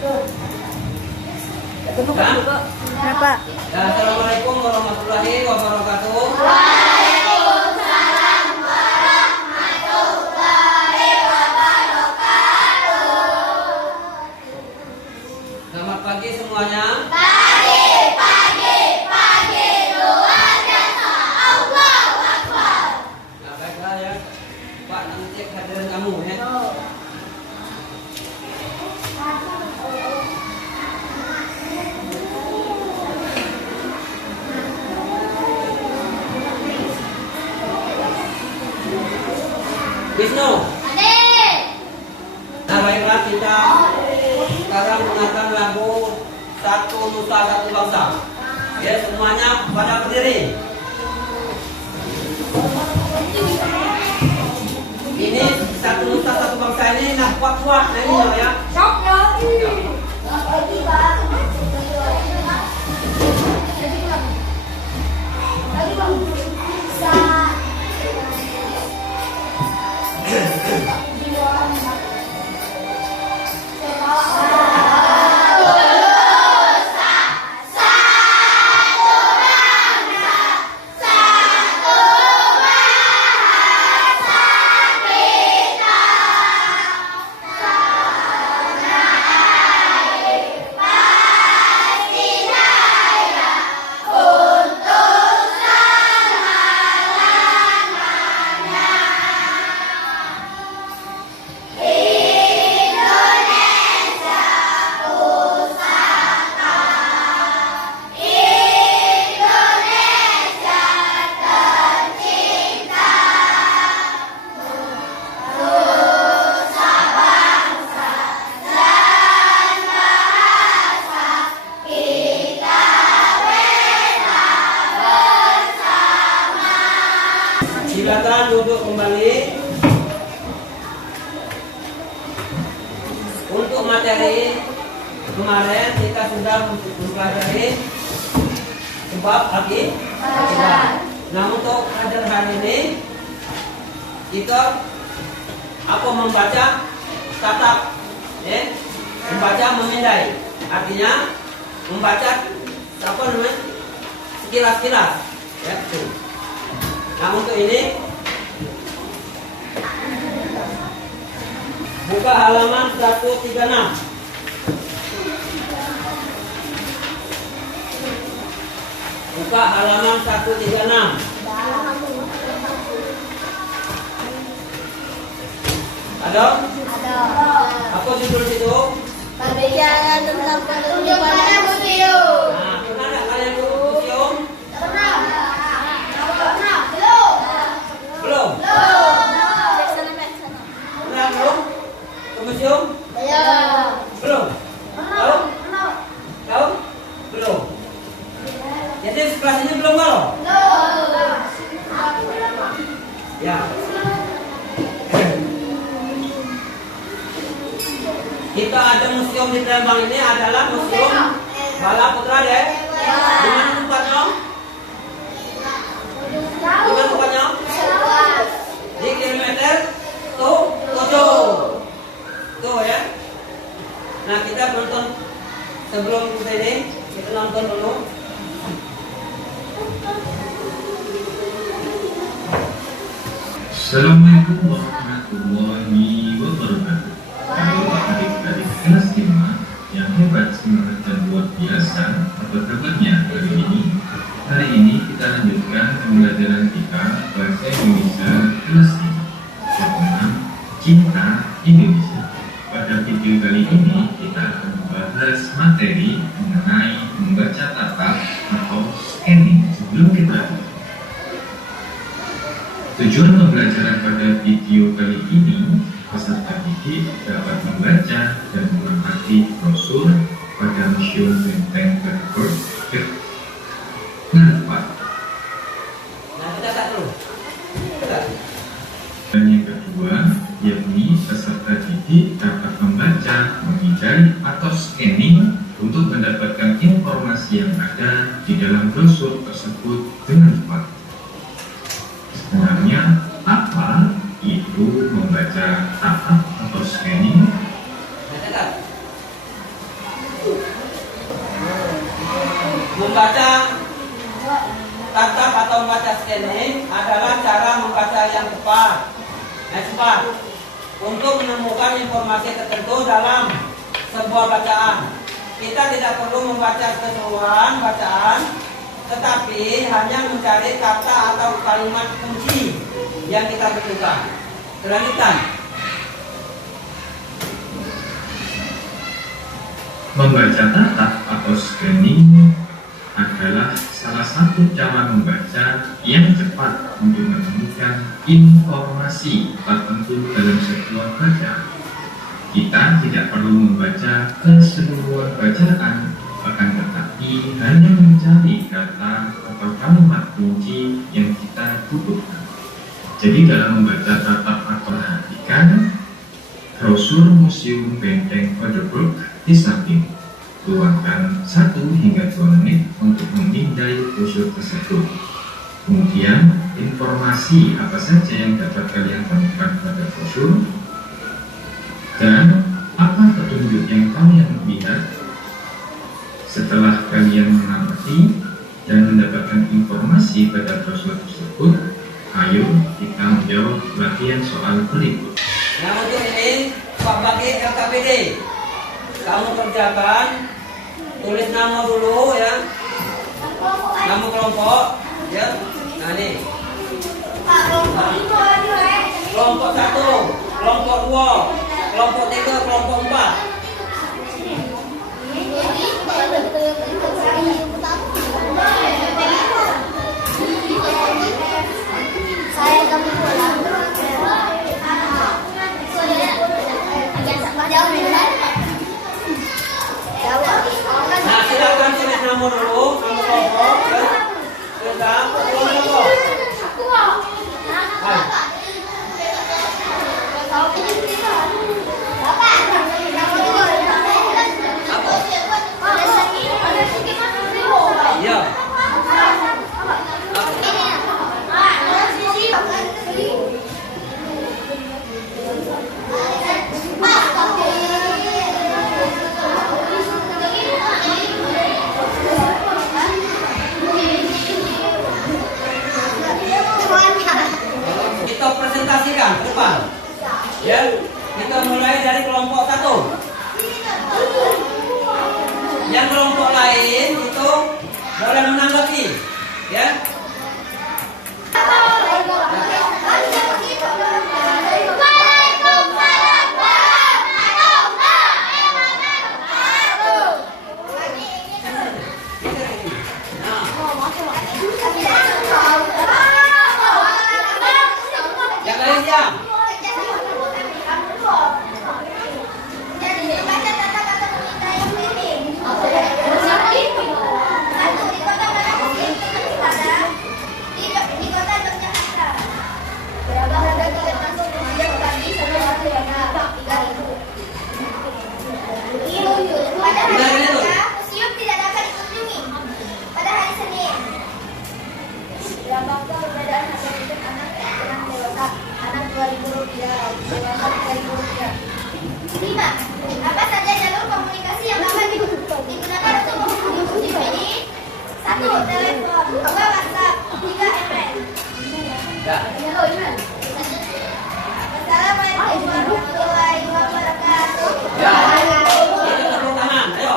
Kenapa? Assalamualaikum warahmatullahi wabarakatuh. Waalaikumsalam warahmatullahi wabarakatuh. Selamat pagi semuanya. Pagi luar biasa. Allahu Akbar. Nah, baiklah ya. Pak, nanti cek hadirin kamu ya. Wisnu. Adik. Nah, baiklah kita sekarang mendengarkan lagu Satu Nusa Satu Bangsa. Ya, semuanya pada berdiri. Ini Satu Nusa Satu Bangsa ini nah kuat-kuat nah ini ya. Sok ya. Silakan duduk kembali. Untuk materi kemarin kita sudah mempelajari sebab akibat. Nah, untuk hadir hari ini kita membaca tatap, ya, membaca memindai. Artinya membaca sekilas-kilas, ya. Nah, untuk ini buka halaman 136. Buka halaman 136. Ada? Apa judul situ? Pembicaraan tentang penutupan museum. Nah, pernah nggak kalian ke museum? Pernah. Belum? Pernah belum? Ke museum? Belum? Tahu? Tahu? Belum? Jadi kelas ini belum kalau? Ya. Kita ada museum di Palembang ini adalah Museum Bala Putra deh. Di mana tempatnya? Di mana tempatnya? Di kilometer 7. Tuh ya. Nah, kita nonton sebelum kita ini, kita nonton dulu. Assalamualaikum warahmatullahi wabarakatuh. Halo adik-adik kelas 5 yang hebat, semangat dan luar biasa. Apa kabarnya hari ini? Hari ini kita lanjutkan pembelajaran kita bahasa Indonesia kelas 5 tentang Cinta Indonesia. Pada video kali ini kita akan membahas materi mengenai membaca tatap atau scanning. Sebelum kita tujuan pembelajaran pada video kali ini, peserta didik dapat membaca dan mengamati brosur pada Museum Benteng Bogor. Kenapa? Nah, kita tak dulu. Dan yang kedua, yakni peserta didik dapat membaca, memindai atau scanning untuk mendapatkan informasi yang ada di dalam brosur tersebut dengan cepat. Sebenarnya apa itu membaca tatap atau scanning? Membaca tatap atau membaca scanning adalah cara membaca yang tepat. Cepat untuk menemukan informasi tertentu dalam sebuah bacaan. Kita tidak perlu membaca keseluruhan bacaan, tetapi hanya mencari kata atau kalimat kunci yang kita butuhkan. Kelanjutan. Membaca tatap atau scanning adalah salah satu cara membaca yang cepat untuk menemukan informasi tertentu dalam sebuah bacaan. Kita tidak perlu membaca keseluruhan bacaan, akan tetapi hanya mencari kata atau kalimat kunci yang kita butuhkan. Jadi dalam membaca tatap atau perhatikan brosur Museum Benteng Odeberg di samping. Luangkan 1 hingga 2 menit untuk memindai brosur tersebut. Kemudian informasi apa saja yang dapat kalian temukan pada brosur dan apa petunjuk yang kalian lihat. Setelah kalian mengamati dan mendapatkan informasi pada brosur tersebut, ayo kita menjawab latihan soal berikut. Nah, untuk ini bagi LKPD, kamu kerjakan, tulis nama dulu ya, nama kelompok ya. Nah nih, kelompok 1, kelompok 2, kelompok 3, kelompok 4. Saya kamu pulang. Nah, silakan tulis nama dulu, nama kelompok ya. Silakan kelompok. Iya. Kita presentasikan ke depan. Ya, kita mulai dari kelompok 1. Yang kelompok lain itu boleh menanggapi, ya. Yang lain diam. Museum tidak dapat dikunjungi pada hari Senin. Berapakah perbedaan harga tiket anak dewasa? Anak Rp2.000, dewasa Rp3.000. 5. Apa saja jalur komunikasi yang dapat digunakan untuk menghubungi museum ini? 1. Telepon, 2. WhatsApp, 3. email. Assalamualaikum warahmatullahi wabarakatuh. Ya. Itu tepuk tangan, ayo.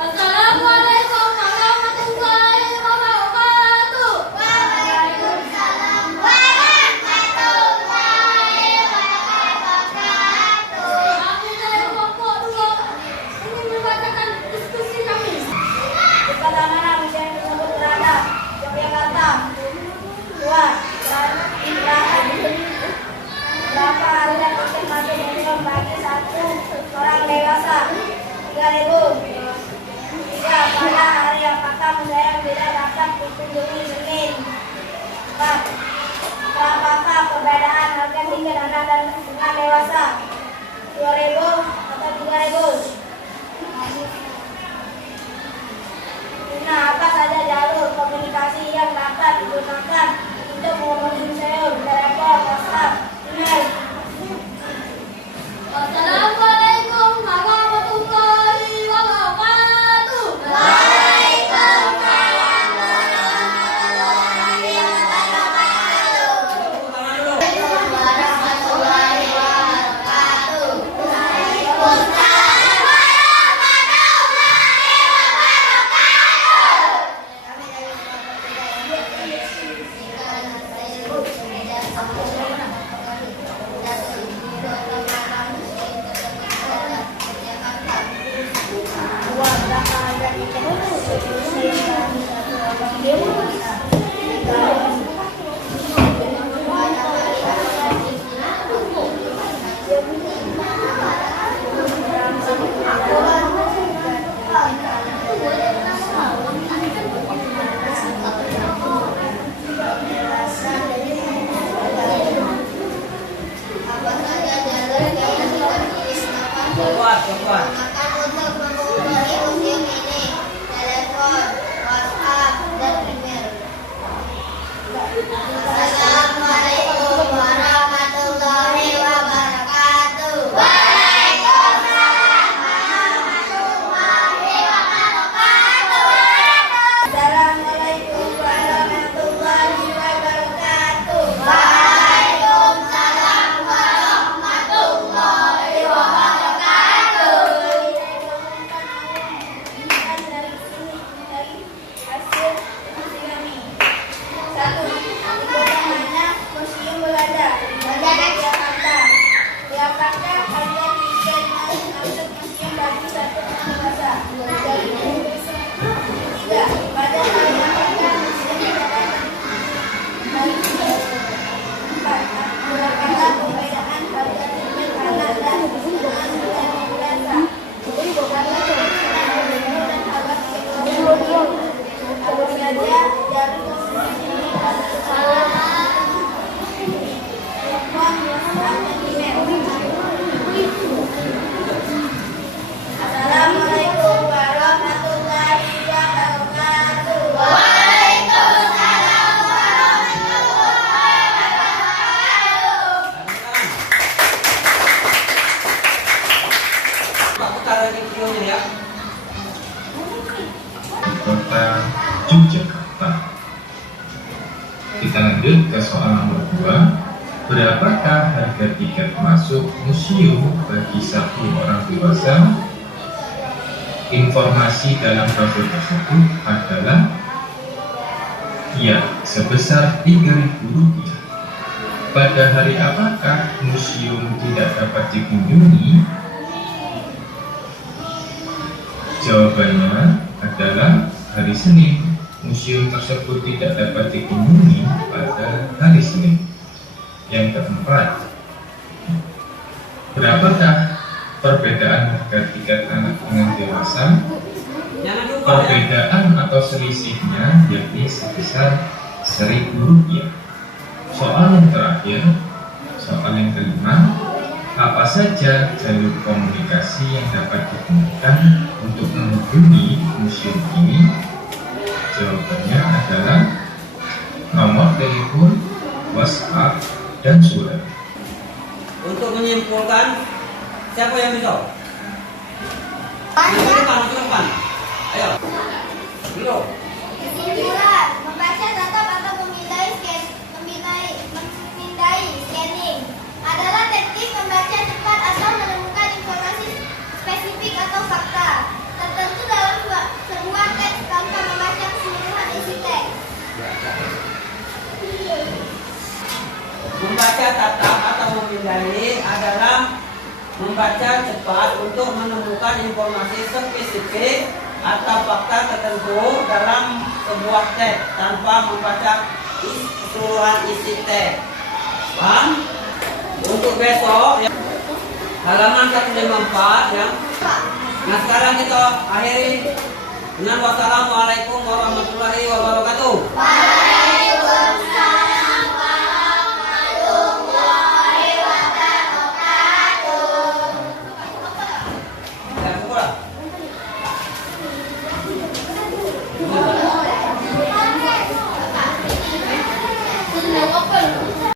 Assalamualaikum warahmatullahi wabarakatuh. Waalaikumsalam warahmatullahi wabarakatuh. Aku dari kelompok 2 ingin membacakan diskusi kami. Di kota mana museum tersebut berada? Yogyakarta. 2. Berapa harga tiket masuk museum bagi 1 orang dewasa? 3.000. 3. Pada hari apakah museum tidak dapat dikunjungi Senin? 4. Apakah perbedaan harga tiket anak dan dewasa? 2.000 atau 3.000? Nah, apa saja jalur komunikasi yang dapat digunakan untuk menghubungi museum? Telepon, WhatsApp, email. Assalamualaikum warahmatullahi wabarakatuh. Waalaikumsalam warahmatullahi wabarakatuh. Assalamualaikum warahmatullahi wabarakatuh. Waalaikumsalam warahmatullahi wabarakatuh. Dari sini dari hasil kami. Satu, di kota mana museum berada? Berada di Jakarta. Berapakah harga tiket masuk museum bagi satu orang dewasa? Tiga, pada hari apakah museum berada? Empat, berapakah perbedaan harga tiket anak dan museum yang dewasa? Apa saja dari Assalamualaikum warahmatullahi wabarakatuh. Waalaikumsalam warahmatullahi wabarakatuh. Aku taruh di videonya ya. Di kota Yogyakarta. Kita lanjut ke soal nomor 2. Berapakah harga tiket masuk museum bagi satu orang dewasa? Informasi dalam brosur tersebut adalah ya, sebesar Rp3.000. Pada hari apakah museum tidak dapat dikunjungi? Jawabannya adalah hari Senin. Museum tersebut tidak dapat dikunjungi pada hari Senin. Yang keempat, berapakah perbedaan harga tiket anak dengan dewasa? Jangan lupa ya. Perbedaan atau selisihnya yakni sebesar Rp1.000. Soal yang terakhir, soal yang kelima, apa saja jalur komunikasi yang dapat digunakan untuk menghubungi museum ini? Jawabannya adalah nomor telepon, WhatsApp, dan surat. Untuk menyimpulkan, siapa yang bisa? Ke depan. Ayo. Dulu. Kesimpulan, membaca data atau memindai scanning adalah teknik membaca cepat atau menemukan informasi spesifik atau fakta tertentu dalam sebuah teks tanpa membaca keseluruhan isi teks. Membaca tatap atau memindai adalah membaca cepat untuk menemukan informasi spesifik atau fakta tertentu dalam sebuah teks tanpa membaca keseluruhan isi teks. Paham? Untuk besok ya, halaman 154 ya. Nah sekarang kita akhiri dengan wassalamualaikum warahmatullahi wabarakatuh.